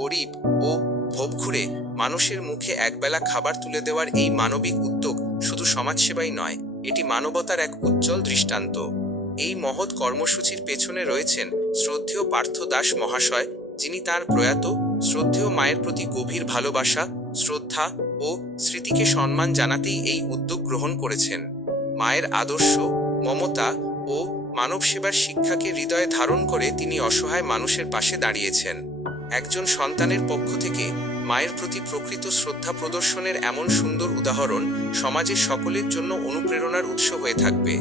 গরিব ও ভবঘুরে মানুষের মুখে একবেলা খাবার তুলে দেওয়ার এই মানবিক উদ্যোগ শুধু সমাজসেবাই নয়, এটি মানবতার এক উজ্জ্বল দৃষ্টান্ত। এই মহৎ কর্মসূচির পেছনে রয়েছেন শ্রদ্ধেয় পার্থ দাস মহাশয়, যিনি তার প্রয়াত শ্রদ্ধেয় মায়ের প্রতি গভীর ভালোবাসা, শ্রদ্ধা ও স্মৃতিকে সম্মান জানাতেই এই উদ্যোগ গ্রহণ করেছেন। মায়ের আদর্শ, মমতা ও মানব সেবার শিক্ষাকে হৃদয়ে ধারণ করে তিনি অসহায় মানুষের পাশে দাঁড়িয়েছেন। একজন সন্তানের পক্ষ থেকে মায়ের প্রতি প্রকৃত শ্রদ্ধা প্রদর্শনের এমন সুন্দর উদাহরণ সমাজের সকলের জন্য অনুপ্রেরণার উৎস হয়ে থাকবে।